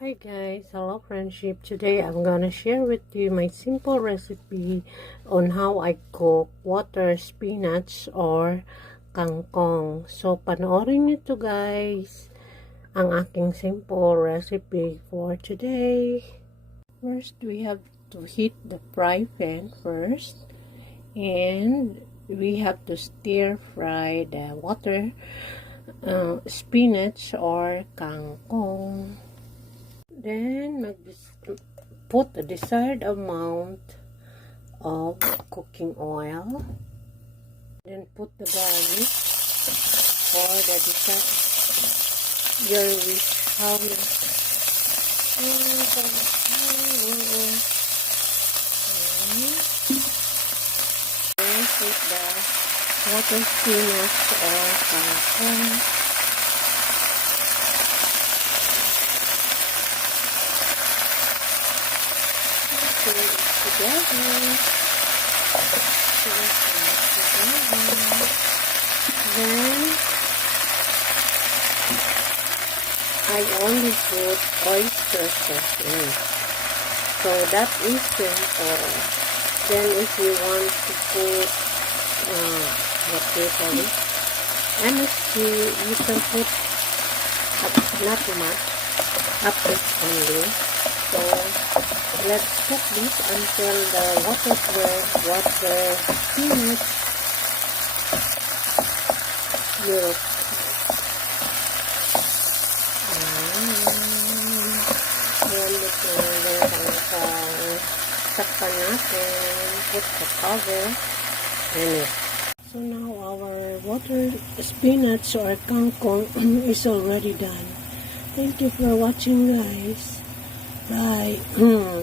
Hi guys, hello friendship. Today I'm gonna share with you my simple recipe on how I cook water spinach or kangkong. So panoorin nyo to guys, ang aking simple recipe for today. First, we have to heat the fry pan first, and we have to stir fry the water spinach or kangkong. Then, put a desired amount of cooking oil. Then, put the garlic for the desired, your wish, how many. Then, put the water spinach or kangkong. Put it together. Then I only put oyster sauce in it. So that is simple. Then if you want to put what do you call it? MSG, you can put not much, up to only. So let's cook this until the water spinach will takpan natin, put the cover in it. So now our water spinach or kangkong is already done. Thank you for watching guys. Bye.